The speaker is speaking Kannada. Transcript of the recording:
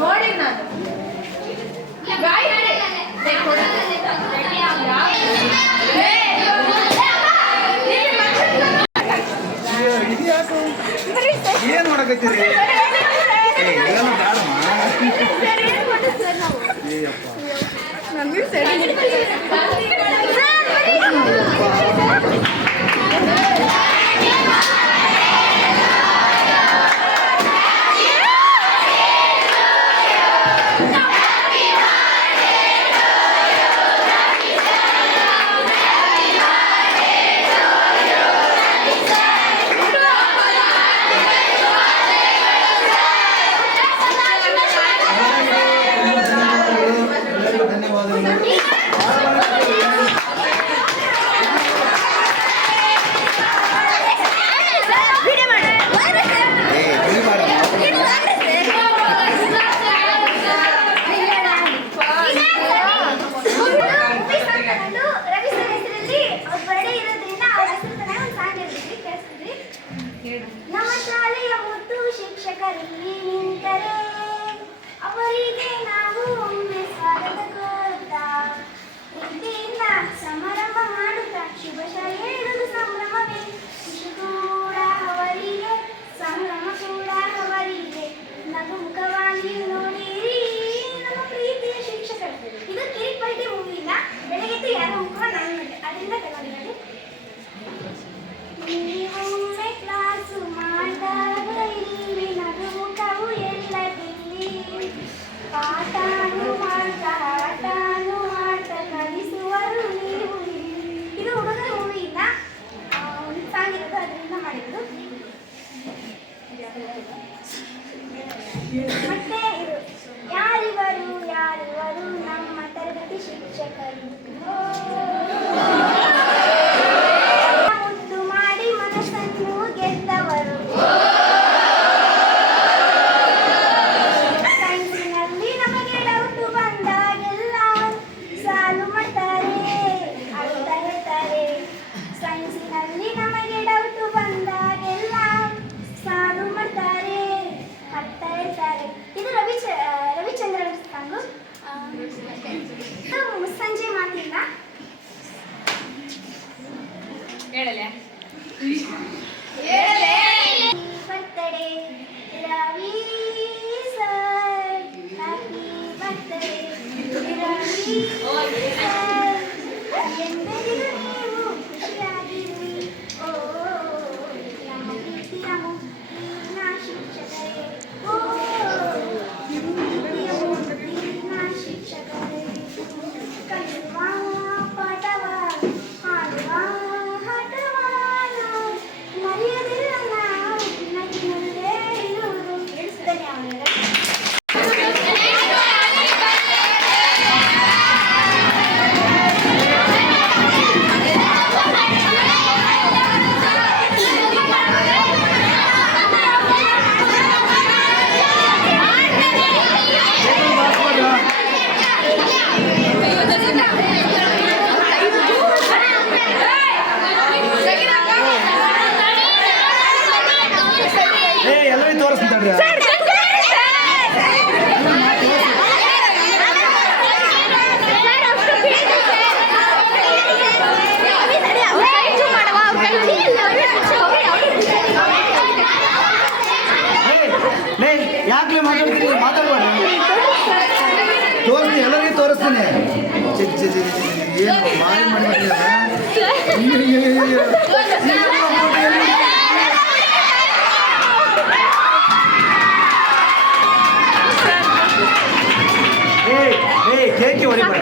ನೋಡಿ ನಾನು ಏನ್ ಮಾಡಕತ್ತೀರಿ? ನಮ್ಮ ಶಾಲೆಯ ಮುದ್ದು ಶಿಕ್ಷಕರಲ್ಲಿ ನಿಂತರೆ ಅವರಿಗೆ ನಾವು ಒಮ್ಮೆ ಸ್ವಾಗತ ಕೋರುತ್ತಾ ಪ್ರೀತಿಯಿಂದ ಸಮಾರಂಭ ಮಾಡುತ್ತಾ ಶುಭಾಶಯ ಹೇಳುವುದು ಸಂಭ್ರಮವೇ. ಖುಷಿ ಕೂಡ ಅವರಿಗೆ, ಸಂಭ್ರಮ ಕೂಡ ಅವರಿಗೆ. ನಗುಮುಖವಾಗಿ ನೋಡಿರಿ ನಮ್ಮ ಪ್ರೀತಿಯ ಶಿಕ್ಷಕರು. ಇದು ಕಿರಿಕ್ ಮೂವಿನ ಬೆಳಗ್ಗೆ ಯಾರೋ ಮುಖ ನಾನು ಅದರಿಂದ ತಗೊಂಡಿದ್ದಾರೆ. ನೀವೊಮ್ಮೆ ಕ್ಲಾಸು ಮಾಡಿದಾಗ ಇಲ್ಲಿ ನಗುಮುಖವು ಎಲ್ಲದಿಲ್ಲಿ. ಪಾಠಾನು ಮಾಡ್ತಾ ಆಟಾನು ಮಾಡ್ತಾ ಕಲಿಸುವರು ನೀವು. ಇದು ಹುಡುಗರ ಮೂವಿಯಿಂದ ಒಂದು ಸಾಂಗ್ ಇರೋದು, ಅದರಿಂದ ಮಾಡಿದ್ದು. ಮತ್ತೆ ಇದು ಯಾರಿವರು ಯಾರಿವರು ನಮ್ಮ ತರಗತಿ ಶಿಕ್ಷಕರು. ಮುದ್ದು ಮಾಡಿ ಮನಸ್ಸನ್ನು ಗೆದ್ದವರು. ಸೈನ್ಸಿನಲ್ಲಿ ನಮಗೆ ಡೌಟು ಬಂದಾಗೆಲ್ಲ ಸಾಲು ಮಾಡ್ತಾರೆ, ಅರ್ಥ ಹೇಳ್ತಾರೆ. ಸೈನ್ಸಿನಲ್ಲಿ ನಮಗೆ ಡೌಟು ಬಂದಾಗೆಲ್ಲ ಸಾಲು ಮಾಡ್ತಾರೆ, ಅರ್ಥ ಹೇಳ್ತಾರೆ. ಇದು ರವಿಚಂದ್ರನ್ ಸಾಂಗು. ಇದು ಮುಸ್ಸಂಜೆ ಮಾತಿಲ್ಲ. ಹೇಳಲೆ birthday Ravi sir, happy birthday Ravi sir. ಎಂದೆಂದಿಗೂ ನೀವು ಖುಷಿಯಾಗಿರಿ. ಓ ನಮ್ಮ ಪ್ರೀತಿಯ ಮುತ್ತಿನ ಶಿಕ್ಷಕರೇ, ಓ ಪ್ರೀತಿಯ ಮುತ್ತಿನ ಶಿಕ್ಷಕರೇ. ಕಲಿಯುವ ಪಾಠವ ಹಾಡುವ ಆಟವ ನಾವು ಮರೆಯದಿಲ್ಲ ನಾವು ನಗಿನಲ್ಲೇ ಇರುವುದು. ಹೇಳ್ತಾನೆ ಅವನಿಗೆ. ಎಲ್ಲರಿಗೂ ತೋರಿಸ್ತಾಡ್ರಿ. ಯಾಕೆ ಮಾತಾಡ್ತೀನಿ? ಮಾತಾಡ್ಬೇಡ, ತೋರಿಸ್ತೀನಿ, ಎಲ್ಲರಿಗೂ ತೋರಿಸ್ತೀನಿ. ಏನು ಮಾರಿ ಮಾಡ್ಬಿಟ್ಟಿಲ್ಲ. ಕೇಕ್ ಹೊಡಿಬೇಡ.